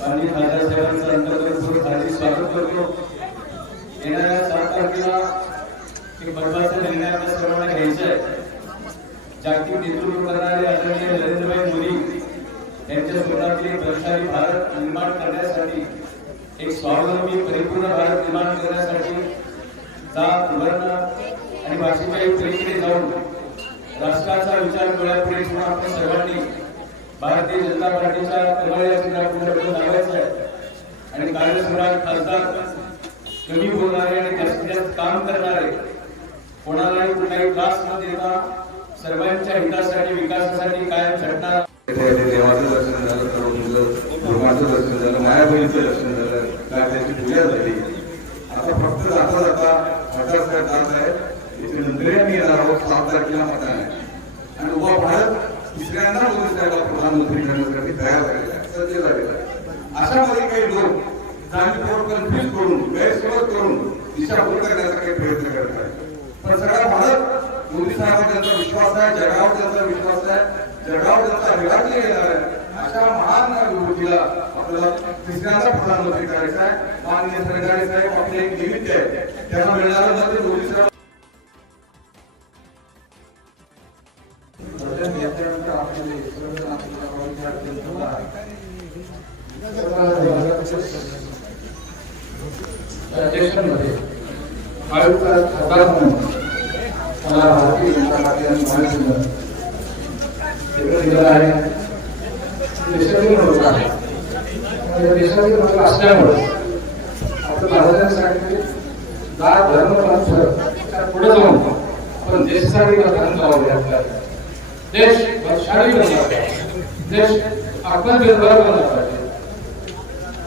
आणि खासदार साहेबांचं अंतर्गत हार्दिक स्वागत करतो येणाऱ्या सात तारखेला एक महत्त्वाचा निर्णय आपल्या सर्वांना घ्यायचा आहे जागतिक नेतृत्व करणारे आदरणीय नरेंद्रभाई मोदी यांच्या स्वतःतील भारत निर्माण करण्यासाठी एक स्वावलंबी परिपूर्ण भारत निर्माण करण्यासाठी जात वर्ण आणि भाषेच्या एक जाऊन राष्ट्राचा विचार डोळ्यापुढे ठेवून आपण सर्वांनी भारतीय जनता पार्टीच्या कमळ या चिन्हापुढे लावायचं आहे. आणि कार्यसम्राट खासदार कमी बोलणारे आणि जास्तीत जास्त काम करणारे कोणालाही कुठलाही त्रास न देता सर्वांच्या हितासाठी विकासासाठी कायम झटणार देवाचं दर्शन झालं करून धर्माचं दर्शन झालं माया बहिणीचं दर्शन झालं काय त्याची पूजा झाली. आता फक्त जाता जाता हटाच काय जात आहे? इथे येणार आहोत सात तारखेला मतदान आहे. आणि उभा भारत मोदी प्रधानमंत्री करण्यासाठी तयार झालेला आहे सज्ज झालेला आहे. अशामध्ये काही लोक जाणीवपूर्वक कन्फ्युज करून गैरसमज करून दिशाभूल करण्याचा काही प्रयत्न करत पण सगळा भारत मोदी त्यांचा विश्वास आहे जगावर त्यांचा विश्वास आहे जगावर त्यांचा विराट येणार आहे. अशा महान विभूतीला आपल्याला तिसऱ्यांदा प्रधानमंत्री करायचा आहे. माननीय सरकारी साहेब आपले एक निमित्त आहे. त्यांना मिळणारं मत मोदी साहेब अध्यक्षांमध्ये आयुक्त खासदार म्हणून मला भारतीय जनता दिलेलं आहे देशातील लोक आहे देशातील लोक असल्यामुळे आपल्या भारताने सांगितले धर्म पंथ पुढे जाऊन आपण देशासाठी प्रधान लावले आपल्याला देश वैशाली बनला पाहिजे देश आत्मनिर्भर बनला पाहिजे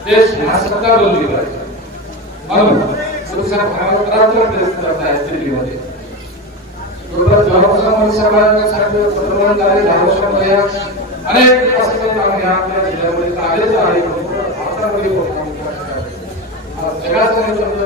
देश महासत्ता बनली पाहिजे म्हणून पुरुषाला भावात प्रयत्न करत आहेत दिल्लीमध्ये बरोबर जेव्हापासून सर्वांना सांगितलं पंतप्रधान झाले दहा वर्षामध्ये अनेक विकासाचे काम या आपल्या जिल्ह्यामध्ये झालेच आहे भारतामध्ये जगाचं नेतृत्व